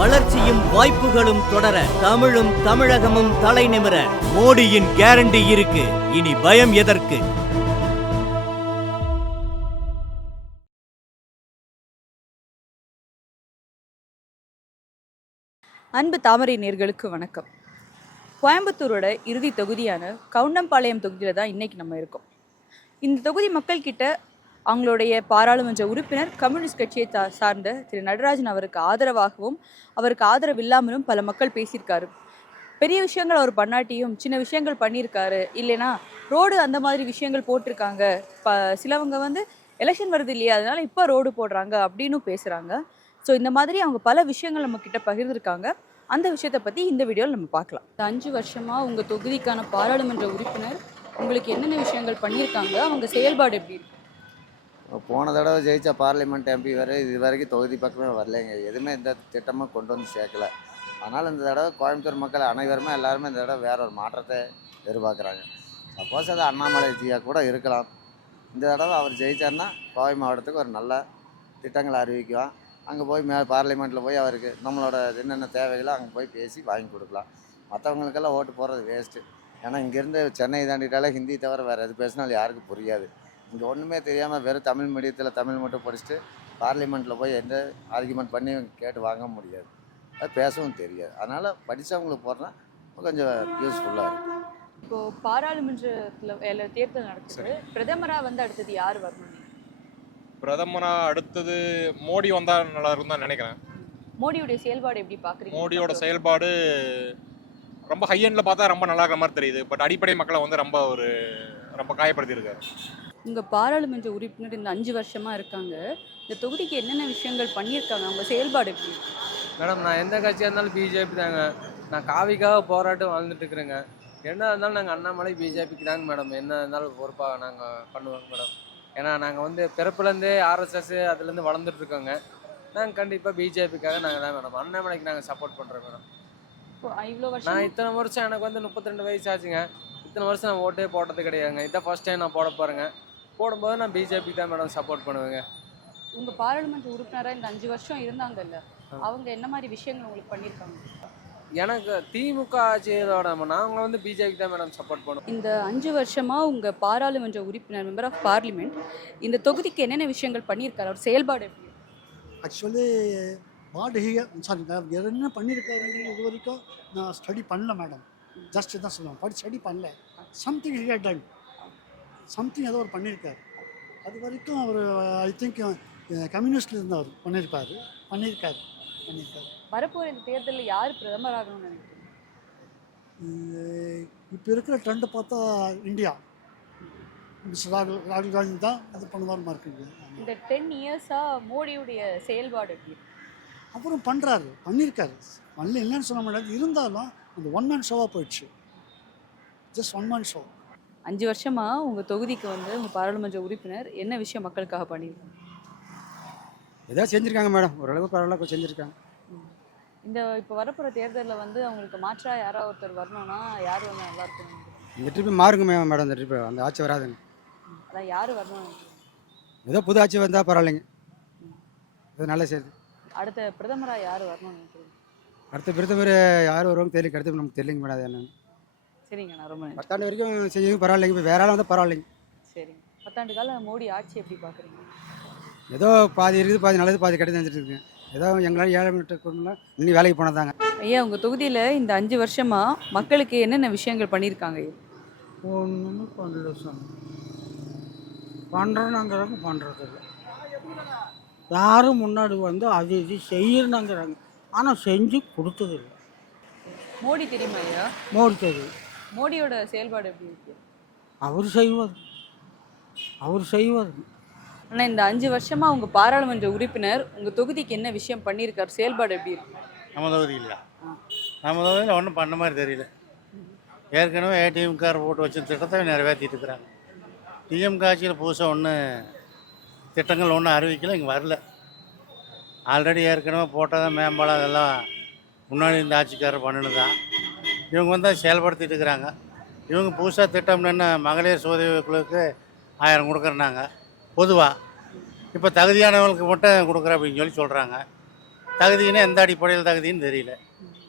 வளர்ச்சியும் வாய்ப்புகளும் தொடர தமிழும் தமிழகமும் தலை நிமிர மோடியின் கேரண்டி இருக்கு. இனி பயம் எதற்கு? அன்பு தாமரை நேர்களுக்கு வணக்கம். கோயம்புத்தூரோட இறுதி தொகுதியான கவுண்டம்பாளையம் தொகுதியில் தான் இன்னைக்கு நம்ம இருக்கோம். இந்த தொகுதி மக்கள் கிட்ட அவங்களுடைய பாராளுமன்ற உறுப்பினர் கம்யூனிஸ்ட் கட்சியை சார்ந்த திரு நடராஜன் அவருக்கு ஆதரவாகவும் அவருக்கு ஆதரவு இல்லாமலும் பல மக்கள் பேசியிருக்காரு. பெரிய விஷயங்கள் அவர் பண்ணாட்டியும் சின்ன விஷயங்கள் பண்ணியிருக்காரு. இல்லைனா ரோடு அந்த மாதிரி விஷயங்கள் போட்டிருக்காங்க. ப சிலவங்க வந்து எலெக்ஷன் வருது இல்லையா அதனால இப்போ ரோடு போடுறாங்க அப்படின்னு பேசுகிறாங்க ஸோ இந்த மாதிரி அவங்க பல விஷயங்கள் நம்ம கிட்ட பகிர்ந்திருக்காங்க. அந்த விஷயத்தை பற்றி இந்த வீடியோவில் நம்ம பார்க்கலாம். இந்த அஞ்சு வருஷமாக உங்கள் தொகுதிக்கான பாராளுமன்ற உறுப்பினர் உங்களுக்கு என்னென்ன விஷயங்கள் பண்ணியிருக்காங்க அவங்க செயல்பாடு எப்படி இருக்கு? போன தடவை ஜெயித்த பார்லிமெண்ட் எம்பி வரை இது வரைக்கும் தொகுதி பக்கமே வரலைங்க. எதுவுமே இந்த திட்டமும் கொண்டு வந்து சேர்க்கல. அதனால் இந்த தடவை கோயம்புத்தூர் மக்கள் அனைவருமே எல்லாருமே இந்த தடவை வேற ஒரு மாற்றத்தை எதிர்பார்க்குறாங்க. சப்போஸ் அது அண்ணாமலை ஜியா கூட இருக்கலாம். இந்த தடவை அவர் ஜெயித்தார்னா கோவை மாவட்டத்துக்கு ஒரு நல்ல திட்டங்களை அறிவிக்குவான் அங்கே போய் மே பார்லிமெண்ட்டில் போய் அவருக்கு நம்மளோட என்னென்ன தேவைகளோ அங்கே போய் பேசி வாங்கி கொடுக்கலாம். மற்றவங்களுக்கெல்லாம் ஓட்டு போடுறது வேஸ்ட்டு ஏன்னா இங்கேருந்து சென்னை தாண்டிட்டாலே ஹிந்தி தவிர வேறு எது பேசினாலும் யாருக்கும் புரியாது. இங்கே ஒன்றுமே தெரியாமல் வெறும் தமிழ் மீடியத்தில் தமிழ் மட்டும் படிச்சுட்டு பார்லிமெண்ட்டில் போய் எந்த ஆர்குமெண்ட் பண்ணி கேட்டு வாங்க முடியாது. அது பேசவும் தெரியாது. அதனால் படித்தவங்களுக்கு போடுறா கொஞ்சம் யூஸ்ஃபுல்லாக இருக்கும் இப்போ பாராளுமன்றத்தில் தேர்தல் நடக்குது. பிரதமராக வந்து அடுத்தது யார் வரணும்? பிரதமரா அடுத்தது மோடி வந்தா நல்லா இருக்கும் தான் நினைக்கிறேன். மோடியுடைய செயல்பாடு எப்படி பார்க்குறீங்க மோடியோட செயல்பாடு ரொம்ப ஹை எண்ட்ல பார்த்தா ரொம்ப நல்லா இருக்கிற மாதிரி தெரியுது. பட் அடிப்படை மக்களை வந்து ரொம்ப ஒரு ரொம்ப காயப்படுத்தி உங்கள் பாராளுமன்ற உறுப்பினர் இந்த அஞ்சு வருஷமாக இருக்காங்க. இந்த தொகுதிக்கு என்னென்ன விஷயங்கள் பண்ணியிருக்காங்க? அவங்க செயல்பாடு எப்படி? மேடம் நான் எந்த கட்சியாக இருந்தாலும் பிஜேபி தாங்க. நான் காவிக்காக போராட்டம் வாழ்ந்துட்டு இருக்கிறேங்க. என்ன இருந்தாலும் நாங்கள் அண்ணாமலை பிஜேபிக்கு தாங்க மேடம். என்ன இருந்தாலும் பொறுப்பாக நாங்கள் பண்ணுவோம் மேடம். ஏன்னா நாங்கள் வந்து பிறப்புலேருந்தே ஆர்எஸ்எஸ் அதுலேருந்து வளர்ந்துட்டு இருக்கோங்க. நாங்கள் கண்டிப்பாக பிஜேபிக்காக நாங்கள் தான் மேடம். அண்ணாமலைக்கு நாங்கள் சப்போர்ட் பண்ணுறோம் மேடம். நான் இத்தனை வருஷம் எனக்கு வந்து முப்பத்தி ரெண்டு வயசு ஆச்சுங்க. இத்தனை வருஷம் நான் ஓட்டே போட்டது கிடையாதுங்க. இதான் ஃபர்ஸ்ட் டைம் நான் போட போகிறேங்க போடும்போது நான் பிஜேபிக்கு தான் மேடம் சப்போர்ட் பண்ணுவேங்க. உங்கள் பாராளுமன்ற உறுப்பினராக இந்த அஞ்சு வருஷம் இருந்தாங்கல்ல அவங்க என்ன மாதிரி விஷயங்கள் உங்களுக்கு பண்ணியிருக்காங்க எனக்கு திமுக ஆட்சியோட நாங்கள் வந்து பிஜேபிக்கு தான் மேடம் சப்போர்ட் பண்ணுவோம். இந்த அஞ்சு வருஷமாக உங்கள் பாராளுமன்ற உறுப்பினர் மெம்பர் ஆஃப் பார்லிமெண்ட் இந்த தொகுதிக்கு என்னென்ன விஷயங்கள் பண்ணியிருக்காரு அவர் செயல்பாடு எப்படி? ஆக்சுவலி வாட் ஹியர் சாரி என்ன பண்ணியிருக்காருன்னு இது வரைக்கும் நான் ஸ்டடி பண்ணல மேடம் ஜஸ்ட் தான் சொல்லுவேன். படி ஸ்டடி பண்ணல. சம்திங் ஹியர் டன் சம்திங் ஏதோ ஒரு பண்ணியிருக்காரு. அது வரைக்கும் அவர் ஐ திங்க் கம்யூனிஸ்டில் இருந்தவர் பண்ணியிருப்பாரு. பண்ணியிருக்காரு. பண்ணியிருக்காரு. வரப்போகிற இந்த தேர்தலில் யார் பிரதமர் ஆகணும்னு நினைக்கிறீங்க? இப்போ இருக்கிற ட்ரெண்டை பார்த்தா இந்தியா. மிஸ்டர் ராகுல் ராகுல் காந்தி தான் அது பண்ணுவார் இருக்குது இந்த டென் இயர்ஸாக மோடியுடைய செயல்பாடு எப்படி? அப்புறம் பண்ணுறாரு பண்ணியிருக்காரு. பண்ணல இல்லைன்னு சொல்ல முடியாது. இருந்தாலும் அந்த ஒன் மேன் ஷோவாக போயிடுச்சு. ஜஸ்ட் ஒன் மேன் ஷோ அஞ்சு வருஷமாக உங்கள் தொகுதிக்கு வந்து உங்கள் பாராளுமன்ற உறுப்பினர் என்ன விஷயம் மக்களுக்காக பண்ணியிருக்காங்க? ஏதோ செஞ்சுருக்காங்க மேடம். ஓரளவுக்கு பரவாயில்ல செஞ்சுருக்காங்க. இந்த இப்போ வரப்போகிற தேர்தலில் வந்து அவங்களுக்கு மாற்றா யாரோ ஒருத்தர் வரணும்னா யார் வந்து நல்லா இருக்கும் இந்த ட்ரிப்பு மாறுங்க மேடம் இந்த ட்ரிப்பு அந்த ஆட்சி வராதுங்க அதான் யார் வரணும் ஏதோ புது ஆட்சி வந்தால் பரவாயில்லைங்க. அது நல்ல செய்தி. அடுத்த பிரதமராக யார் வரணும்னு நினைக்கிறீங்க? அடுத்த பிரதமர் யார் வருவாங்க தெரியல அடுத்து நமக்கு தெரியலைங்க மேடம் அது என்னன்னு. சரிங்க ரொம்ப நன்றி. பத்தாண்டு வரைக்கும் செஞ்சவங்க பரவாயில்லைங்க இப்போ வேற ஆள் வந்தால் பரவாயில்லைங்க. சரிங்க. பத்தாண்டு கால மோடி ஆட்சி எப்படி பார்க்குறீங்க ஏதோ பாதி இருக்குது பாதி நல்லது பாதி கெட்டது செஞ்சுட்டு இருக்குங்க ஏதோ எங்களால் ஏழை மீட்டர் இன்னும் வேலைக்கு போனதாங்க ஐயா உங்கள் தொகுதியில் இந்த அஞ்சு வருஷமாக மக்களுக்கு என்னென்ன விஷயங்கள் பண்ணியிருக்காங்க ஐயா? ஒன்றுமே பண்ணல சாமி. பண்ணுறோங்கிறாங்க பண்ணுறதில்ல யாரும் முன்னாடி வந்து அது இது செய்யணுங்கிறாங்க ஆனால் செஞ்சு கொடுத்ததில்ல மோடி தெரியுமா ஐயா? மோடி தெரியும். மோடியோட செயல்பாடு எப்படி இருக்கு? அவர் செய்வார். அவர் செய்வார். ஆனால் இந்த அஞ்சு வருஷமாக உங்கள் பாராளுமன்ற உறுப்பினர் உங்கள் தொகுதிக்கு என்ன விஷயம் பண்ணியிருக்காரு? செயல்பாடு எப்படி இருக்கு? நம்ம தொகுதியில் நம்ம தொகுதியில் ஒன்றும் பண்ண மாதிரி தெரியல. ஏற்கனவே ஏடிஎம் கார் போட்டு வச்ச திட்டத்தை நிறைவேற்றிட்டு இருக்கிறாங்க. டிஎம்கே ஆட்சியில் புதுசாக ஒன்றும் திட்டங்கள் ஒன்றும் அறிவிக்கல இங்கே வரல. ஆல்ரெடி ஏற்கனவே போட்டதான் மேம்பாலம் அதெல்லாம் முன்னாடி இந்த ஆட்சிக்காரர் பண்ணினது தான் இவங்க வந்து செயல்படுத்திட்டு இருக்கிறாங்க. இவங்க புதுசாக திட்டம் என்ன மகளிர் சுயதொழிலுக்கு ஆயிரம் கொடுக்குறாங்க பொதுவாக இப்போ தகுதியானவங்களுக்கு மட்டும் கொடுக்குறேன் அப்படின்னு சொல்லி சொல்கிறாங்க தகுதின்னு எந்த அடிப்படையில் தகுதின்னு தெரியல.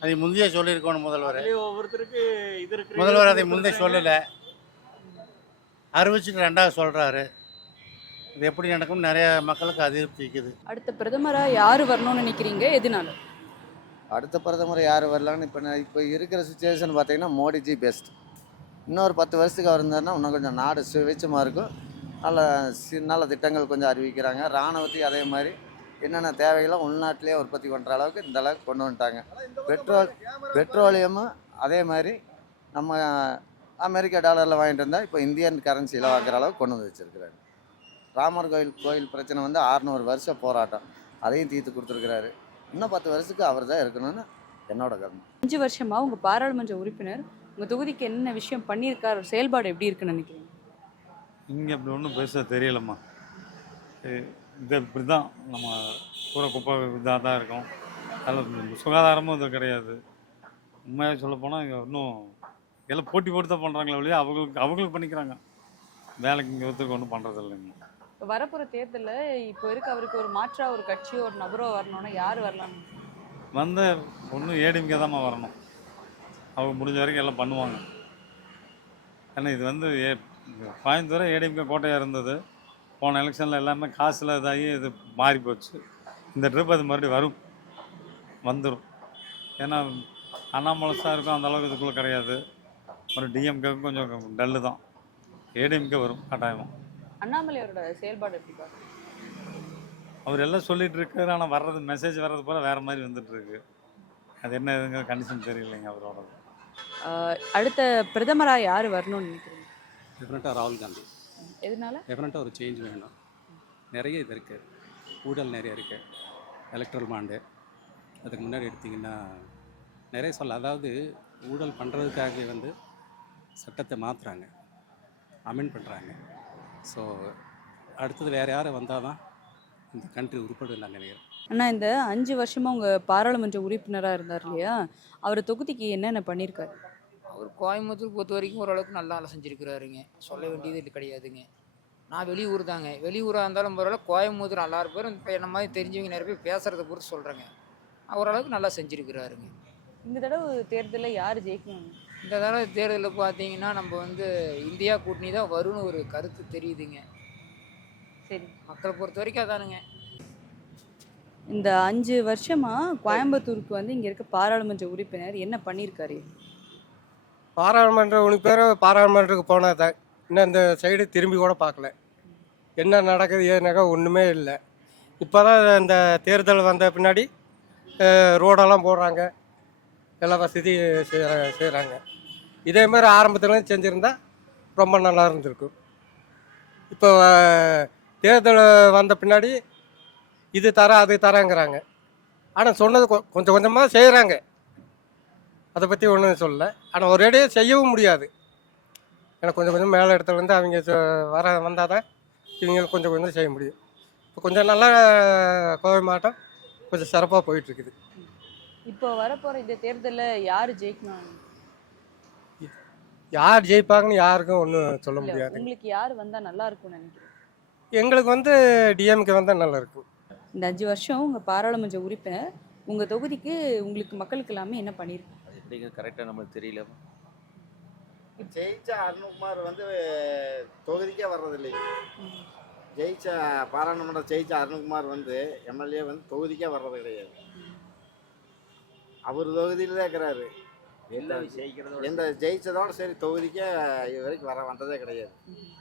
அதை முந்தைய சொல்லியிருக்கணும் முதல்வர். ஒவ்வொருத்தருக்கு இது இருக்கு முதல்வர் அதை முந்தைய சொல்லலை. அறிவிச்சுட்டு ரெண்டாவது சொல்கிறாரு இது எப்படி நடக்கும் நிறைய மக்களுக்கு அதிருப்தி இருக்குது. அடுத்த பிரதமரா யார் வரணும்னு நினைக்கிறீங்க? எதனால? அடுத்த பிரதமர் யார் வரலான்னு இப்போ நான் இப்போ இருக்கிற சுச்சுவேஷன் பார்த்தீங்கன்னா மோடிஜி பெஸ்ட் இன்னொரு பத்து வருஷத்துக்கு அவர் இருந்தாருன்னா இன்னும் கொஞ்சம் நாடு சுவிச்சமாக இருக்கும். நல்ல சி நல்ல திட்டங்கள் கொஞ்சம் அறிவிக்கிறாங்க. இராணுவத்தையும் அதே மாதிரி. என்னென்ன தேவைகளோ உள்நாட்டிலே உற்பத்தி பண்ணுற அளவுக்கு இந்த அளவுக்கு கொண்டு வந்துட்டாங்க. பெட்ரோல் பெட்ரோலியமும் அதே மாதிரி நம்ம அமெரிக்கா டாலரில் வாங்கிட்டு வந்தால் இப்போ இந்தியன் கரன்சியில் வாங்குற அளவுக்கு கொண்டு வந்து வச்சுருக்கிறாரு. ராமர் கோயில் கோயில் பிரச்சனை வந்து அறுநூறு வருஷம் போராட்டம். அதையும் தீர்த்து கொடுத்துருக்குறாரு. இன்னும் பத்து வருஷத்துக்கு அவர் தான் இருக்கணும்னு என்னோட கருத்து அஞ்சு வருஷமா உங்க பாராளுமன்ற உறுப்பினர் உங்க தொகுதிக்கு என்ன விஷயம் பண்ணியிருக்கார் செயல்பாடு எப்படி இருக்குன்னு நினைக்கிறீங்க? இங்கே அப்படி ஒன்றும் பெருசாக தெரியலம்மா. இது இப்படி தான் நம்ம கூரை குப்பை இதாக தான் இருக்கும். அதில் சுகாதாரமும் இது கிடையாது. உண்மையாக சொல்ல போனால் இங்கே இன்னும் எல்லாம் போட்டி போட்டு தான் பண்ணுறாங்களே ஒழிய அவங்களுக்கு அவங்களுக்கு பண்ணிக்கிறாங்க. வேலைக்கு இங்கே ஒருத்தருக்கு ஒன்றும் பண்ணுறது இல்லைங்க இப்போ வரப்போற தேர்தலில் இப்போ இருக்க அவருக்கு ஒரு மாற்றா ஒரு கட்சியோ ஒரு நபரோ வரணும்னா யார் வரலாம்? வந்த ஒன்றும் ஏடிஎம்கே தாம்மா வரணும். அவங்க முடிஞ்ச வரைக்கும் எல்லாம் பண்ணுவாங்க. ஏன்னா இது வந்து ஏ கோயம்புத்தூர் ஏடிஎம்கே கோட்டையாக இருந்தது. போன எலெக்ஷனில் எல்லாமே காசில் இதாகி இது மாறி போச்சு இந்த ட்ரிப் அது மறுபடியும் வரும். வந்துடும் ஏன்னா அண்ணாமலை சார் இருக்கும் அந்த அளவுக்கு இதுக்குள்ளே கிடையாது. ஒரு டிஎம்கேக்கும் கொஞ்சம் டல்லு தான் ஏடிஎம்கே வரும் கட்டாயமாக அண்ணாமலை அவரோட செயல்பாடு எப்படி பாருங்க அவர் எல்லாம் சொல்லிட்டு இருக்காரு ஆனால் வர்றது மெசேஜ் வர்றது போல வேறு மாதிரி வந்துட்டு இருக்கு. அது என்ன இதுங்க கண்டிஷன் தெரியலைங்க அவரோட அடுத்த பிரதமரா யார் வரணும்னு நினைக்கிறீங்க? டெஃபினட்டாக ராகுல் காந்தி. எதனால? டெஃபினட்டாக ஒரு சேஞ்ச் வேணும். நிறைய இது இருக்குது ஊழல் நிறைய இருக்குது எலக்ட்ரல் பாண்டு அதுக்கு முன்னாடி எடுத்திங்கன்னா நிறைய சொல்ல அதாவது ஊழல் பண்ணுறதுக்காக வந்து சட்டத்தை மாற்றுறாங்க அமெண்ட் பண்ணுறாங்க ஸோ அடுத்தது வேறு யாரும் வந்தால் தான் இந்த கண்ட்ரி உருப்படும் நான் நினைக்கிறேன். அண்ணா இந்த அஞ்சு வருஷமா உங்க பாராளுமன்ற உறுப்பினரா இருந்தார் இல்லையா? அவர் தொகுதிக்கு என்னென்ன பண்ணியிருக்காரு அவர் கோயம்புத்தூர் பொறுத்த வரைக்கும் ஓரளவுக்கு நல்லா வேலை செஞ்சுருக்கிறாருங்க சொல்ல வேண்டியது இல்லை கிடையாதுங்க. நான் வெளியூர் தாங்க. வெளியூராக இருந்தாலும் பரவாயில்ல கோயம்புத்தூர் நல்லா இருப்பார். இப்போ என்ன மாதிரி தெரிஞ்சவங்க நிறைய பேர் பேசுகிறத பொறுத்து சொல்கிறேங்க ஓரளவுக்கு நல்லா செஞ்சுருக்கிறாருங்க. இந்த தடவை தேர்தலில் யார் ஜெயிக்கணும் இந்த தடவை தேர்தலில் பார்த்தீங்கன்னா நம்ம வந்து இந்தியா கூட்டணி தான் வரும்னு ஒரு கருத்து தெரியுதுங்க. சரி. மக்களை பொறுத்த வரைக்கும் அதானுங்க. இந்த அஞ்சு வருஷமா கோயம்புத்தூருக்கு வந்து இங்க இருக்க பாராளுமன்ற உறுப்பினர் என்ன பண்ணியிருக்காரு பாராளுமன்ற உறுப்பினர் பாராளுமன்றத்துக்கு போனால் தான் இன்னும் இந்த சைடு திரும்பி கூட பார்க்கல. என்ன நடக்குது ஏதுனாக்கா ஒன்றுமே இல்லை. இப்போ தான் இந்த தேர்தல் வந்த பின்னாடி ரோடெல்லாம் போடுறாங்க. எல்லா வசதி செய்ய- செய்கிறாங்க இதே மாதிரி ஆரம்பத்தில் செஞ்சுருந்தா ரொம்ப நல்லா இருந்திருக்கும். இப்போ தேர்தல் வந்த பின்னாடி இது தர அது தரேங்கிறாங்க. ஆனால் சொன்னது கொ- கொஞ்சம் கொஞ்சமாக செய்கிறாங்க அதை பற்றி ஒன்றும் சொல்லலை. ஆனால் ஒரேடியாக செய்யவும் முடியாது. ஏன்னா கொஞ்சம் கொஞ்சம் மேலே இடத்துலேருந்து அவங்க வர வந்தால் தான் இவங்களுக்கு கொஞ்சம் கொஞ்சம் செய்ய முடியும். இப்போ கொஞ்சம் நல்லா கோவை மாவட்டம் கொஞ்சம் சிறப்பாக போயிட்டுருக்குது இப்போ வரப்போகிற இந்த தேர்தலில் யார் ஜெயிக்கணும்? யார் ஜெயிப்பாங்கன்னு யாருக்கும் ஒன்றும் சொல்ல முடியாது. உங்களுக்கு யார் வந்தா நல்லா இருக்கும்னு நினைக்கிறேன் எங்களுக்கு வந்து டிஎம்கே வந்தால் நல்லா இருக்கும். இந்த அஞ்சு வருஷம் உங்க பாராளுமன்ற உறுப்பினர் உங்க தொகுதிக்கு உங்களுக்கு மக்களுக்கு எல்லாமே என்ன பண்ணியிருக்கு அது எப்படிங்க? கரெக்டாக நம்மளுக்கு தெரியல. ஜெயிச்ச அருண்குமார் வந்து தொகுதிக்கே வர்றது இல்லைங்க ஜெயிச்ச பாராளுமன்றம் ஜெயிச்ச அருண்குமார் வந்து எம்எல்ஏ வந்து தொகுதிக்கே வர்றது கிடையாது. அவர் தொகுதியில் தான் இருக்கிறாரு. எந்த ஜெயிச்சதோட சரி தொகுதிக்கே இது வரைக்கும் வர வந்ததே கிடையாது.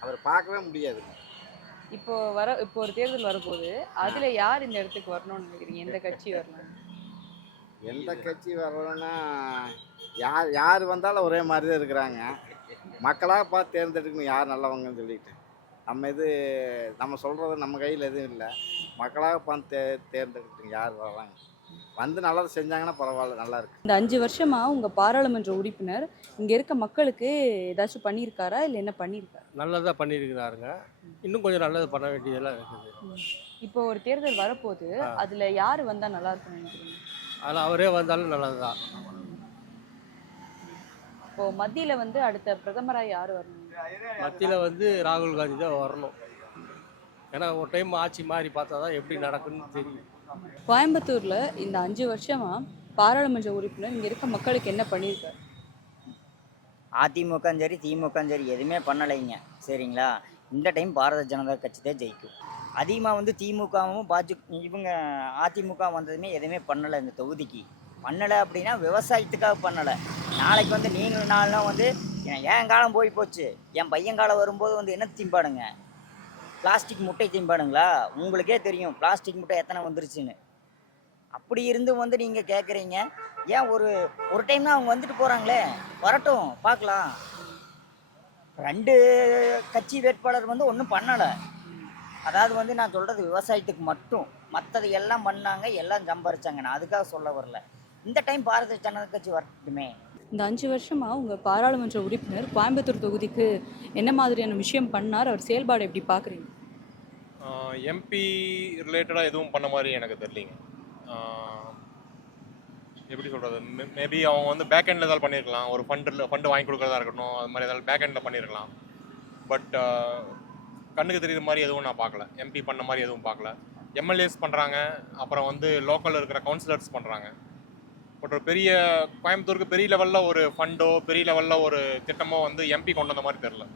அவர் பார்க்கவே முடியாது. இப்போ வர இப்போ ஒரு தேர்தல் வரப்போகுது. அதுல யார் இந்த இடத்துக்கு வரணும்னு நினைக்கிறீங்க? எந்த கட்சி வரணும்? எந்த கட்சி வரணும்னா யார் யார் வந்தாலும் ஒரே மாதிரி தான் இருக்கிறாங்க. மக்களாக பார்த்து தேர்ந்தெடுக்கணும் யார் நல்லவங்கன்னு சொல்லிட்டு. நம்ம இது நம்ம சொல்கிறது நம்ம கையில் எதுவும் இல்லை. மக்களாக பார்த்து தே தேர்ந்தெடுக்கணும் யார் வர்றாங்க வந்து நல்லது செஞ்சாங்கன்னா பரவாயில்ல நல்லா இருக்கு. இந்த அஞ்சு வருஷமா உங்க பாராளுமன்ற உறுப்பினர் இங்க இருக்க மக்களுக்கு ஏதாச்சும் பண்ணியிருக்காரா? இல்லை என்ன பண்ணியிருக்காரு? நல்லதாக பண்ணியிருக்கிறாருங்க. இன்னும் கொஞ்சம் நல்லது பண்ண வேண்டியதெல்லாம் இருக்குது. இப்போ ஒரு தேர்தல் வரப்போகுது ஆ. அதுல யார் வந்தா நல்லா இருக்கும்னு நினைக்கிறீங்க? அதில் அவரே வந்தாலும் நல்லது தான் இப்போ மத்தியில வந்து அடுத்த பிரதமரா யார் வரணும்? மத்தியில் வந்து ராகுல் காந்தி தான் வரணும். ஏன்னா ஒரு டைம் ஆட்சி மாறி பார்த்தா தான் எப்படி நடக்குன்னு தெரியும். கோயம்புத்தூர்ல இந்த அஞ்சு வருஷமா பாராளுமன்ற உறுப்பினர் இங்க இருக்க மக்களுக்கு என்ன பண்ணியிருக்காரு? அதிமுக சரி திமுக சரி எதுவுமே பண்ணலைங்க. சரிங்களா? இந்த டைம் பாரத ஜனதா கட்சி தான் ஜெயிக்கும். அதிகமாக வந்து திமுகவும் பாஜ இவங்க அதிமுக வந்ததுமே எதுவுமே பண்ணலை இந்த தொகுதிக்கு. பண்ணலை அப்படின்னா விவசாயத்துக்காக பண்ணலை. நாளைக்கு வந்து நீங்களும் நாளும் வந்து என் காலம் போய் போச்சு? என் பையன் காலம் வரும்போது வந்து என்ன திம்பாடுங்க பிளாஸ்டிக் முட்டை திம்பாடுங்களா உங்களுக்கே தெரியும் பிளாஸ்டிக் முட்டை எத்தனை வந்துருச்சுன்னு. அப்படி இருந்து வந்து நீங்கள் கேட்குறீங்க ஏன் ஒரு ஒரு டைம் தான் அவங்க வந்துட்டு போகிறாங்களே வரட்டும் பார்க்கலாம் ரெண்டு கட்சி வேட்பாளர் வந்து ஒன்றும் பண்ணலை. அதாவது வந்து நான் சொல்கிறது விவசாயத்துக்கு மட்டும். மற்றது எல்லாம் பண்ணாங்க எல்லாம் சம்பாரிச்சாங்க. நான் அதுக்காக சொல்ல வரல. இந்த டைம் பாரதிய ஜனதா கட்சி வரட்டுமே. இந்த அஞ்சு வருஷமாக உங்கள் பாராளுமன்ற உறுப்பினர் கோயம்புத்தூர் தொகுதிக்கு என்ன மாதிரியான விஷயம் பண்ணார்? அவர் செயல்பாடு எப்படி பார்க்குறீங்க? எம்பி ரிலேட்டடாக எதுவும் பண்ண மாதிரி எனக்கு தெரியலிங்க. எப்படி சொல்கிறது மேபி அவங்க வந்து பேக் எண்டில் ஏதாவது பண்ணியிருக்கலாம் ஒரு ஃபண்டில் ஃபண்டு வாங்கி கொடுக்குறதா இருக்கட்டும் அது மாதிரி ஏதாவது பேக் எண்டில் பண்ணியிருக்கலாம் பட் கண்ணுக்கு தெரியுற மாதிரி எதுவும் நான் பார்க்கல. எம்பி பண்ண மாதிரி எதுவும் பார்க்கல. எம்எல்ஏஸ் பண்ணுறாங்க அப்புறம் வந்து லோக்கலில் இருக்கிற கவுன்சிலர்ஸ் பண்ணுறாங்க பட் ஒரு பெரிய கோயம்புத்தூருக்கு பெரிய லெவலில் ஒரு ஃபண்டோ பெரிய லெவலில் ஒரு திட்டமோ வந்து எம்பி கொண்டு வந்த மாதிரி தெரில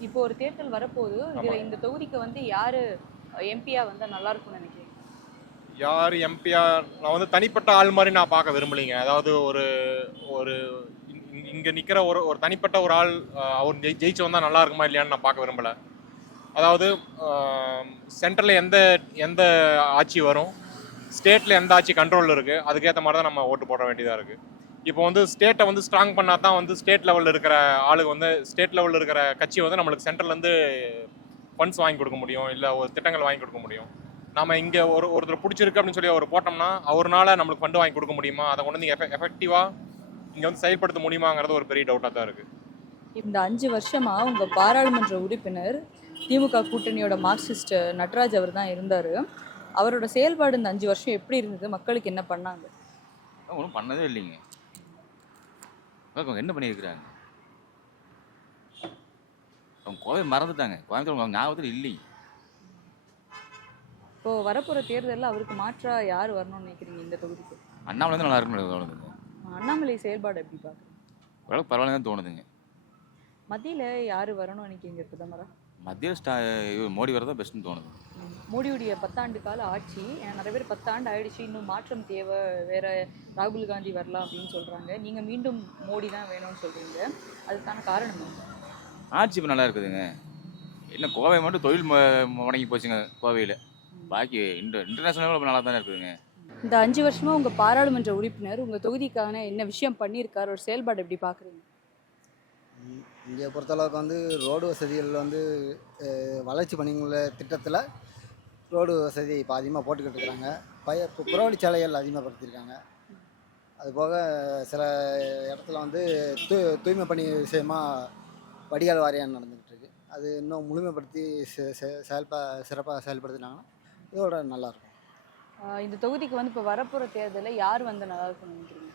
இப்போ ஒரு தேர்தல் வரப்போகுது. இதுல இந்த தொகுதிக்கு வந்து யாரு எம்பியா வந்தா நல்லா இருக்கும்னு நினைக்கிறீங்க? யார் எம்பியா நான் வந்து தனிப்பட்ட ஆள் மாதிரி நான் பார்க்க விரும்பலைங்க. அதாவது ஒரு ஒரு இங்க- நிக்கிற ஒரு ஒரு தனிப்பட்ட ஒரு ஆள் அவர் ஜெயி ஜெயிச்சு வந்தா நல்லா இருக்குமா இல்லையான்னு நான் பார்க்க விரும்பல. அதாவது சென்ட்ரலில் எந்த எந்த ஆட்சி வரும்? ஸ்டேட்டில் எந்த ஆட்சி கண்ட்ரோலில் இருக்குது அதுக்கேற்ற மாதிரி தான் நம்ம ஓட்டு போட வேண்டியதாக இருக்குது இப்போ வந்து ஸ்டேட்டை வந்து ஸ்ட்ராங் பண்ணால் தான் வந்து ஸ்டேட் லெவலில் இருக்கிற ஆளுங்க வந்து ஸ்டேட் லெவலில் இருக்கிற கட்சி வந்து நம்மளுக்கு சென்ட்ரல்லேருந்து ஃபண்ட்ஸ் வாங்கி கொடுக்க முடியும் இல்லை ஒரு திட்டங்கள் வாங்கி கொடுக்க முடியும். நம்ம இங்கே ஒரு ஒருத்தர் பிடிச்சிருக்கு அப்படின்னு சொல்லி அவர் போட்டோம்னா அவர்னால நம்மளுக்கு ஃபண்டு வாங்கி கொடுக்க முடியுமா? அதை கொண்டு வந்து எஃபெக்டிவாக இங்கே வந்து செயல்படுத்த முடியுமாங்கிறது ஒரு பெரிய டவுட்டாக தான் இருக்குது இந்த அஞ்சு வருஷமாக உங்கள் பாராளுமன்ற உறுப்பினர் திமுக கூட்டணியோட மார்க்சிஸ்ட் நட்ராஜ் அவர் தான் இருந்தார். அவரோட செயல்பாடு இந்த அஞ்சு வருஷம் எப்படி இருந்தது? மக்களுக்கு என்ன பண்ணாங்க? ஒன்றும் பண்ணதே இல்லைங்க. என்ன பண்ணியிருக்கிறாங்க? அவங்க கோவை மறந்துட்டாங்க. கோயம்புத்தூர் அவங்க ஞாபகத்தில் இல்லைங்க. இப்போ வரப்போற தேர்தலில் அவருக்கு மாற்றா யார் வரணும்னு நினைக்கிறீங்க இந்த தொகுதிக்கு? அண்ணாமலை வந்து நல்லா இருக்குன்னு தோணுதுங்க. அண்ணாமலை செயல்பாடு எப்படி பார்க்குறீங்க ஓரளவுக்கு பரவாயில்ல தான் தோணுதுங்க. மத்தியில யார் வரணும்னு நினைக்கிறீங்க பிரதமரா? மத்தியில் ஸ்டா இவர் மோடி வரதான் பெஸ்ட்டுன்னு தோணுது. மோடியுடைய பத்தாண்டு கால ஆட்சி ஏன்னா நிறைய பேர் பத்தாண்டு ஆயிடுச்சு இன்னும் மாற்றம் தேவை வேற ராகுல் காந்தி வரலாம் அப்படின்னு சொல்றாங்க. நீங்க மீண்டும் மோடி தான் வேணும்னு சொல்றீங்க. அதுக்கான காரணம் என்ன? ஆட்சி இப்போ நல்லா இருக்குதுங்க. என்ன கோவை மட்டும் தொழில் மு- முடங்கி போச்சுங்க கோவையில். பாக்கி இன்டர் இன்டர்நேஷனல் நல்லா தானே இருக்குதுங்க. இந்த அஞ்சு வருஷமா உங்க பாராளுமன்ற உறுப்பினர் உங்க தொகுதிக்கான என்ன விஷயம் பண்ணியிருக்காரு ஒரு செயல்பாடு எப்படி பாக்குறீங்க? இங்கே பொறுத்தளவுக்கு வந்து ரோடு வசதிகள் வந்து வளர்ச்சி பணிகள திட்டத்தில் ரோடு வசதி இப்போ அதிகமாக போட்டுக்கிட்டு இருக்கிறாங்க. பய இப்போ புறவழிச்சாலைகள் அதிகமாகப்படுத்தியிருக்காங்க அதுபோக சில இடத்துல வந்து தூ தூய்மை பணி விஷயமாக வடிகால் வாரியம் நடந்துகிட்டு இருக்கு. அது இன்னும் முழுமைப்படுத்தி செ- செ- செயல்பா சிறப்பாக செயல்படுத்தினாங்கன்னா இதோட நல்லாயிருக்கும் இந்த தொகுதிக்கு வந்து இப்போ வரப்போகிற தேர்தலில் யார் வந்து நல்லா இருக்கும்னு நினைக்கிறீங்க?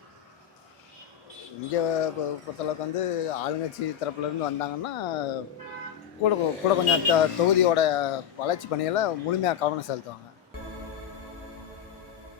இங்கே பொறுத்தளவுக்கு வந்து ஆளுங்கட்சி தரப்புலேருந்து வந்தாங்கன்னா கூட கூட கொஞ்சம் த தொகுதியோட வளர்ச்சி பணிகளை முழுமையாக கவனம் செலுத்துவாங்க.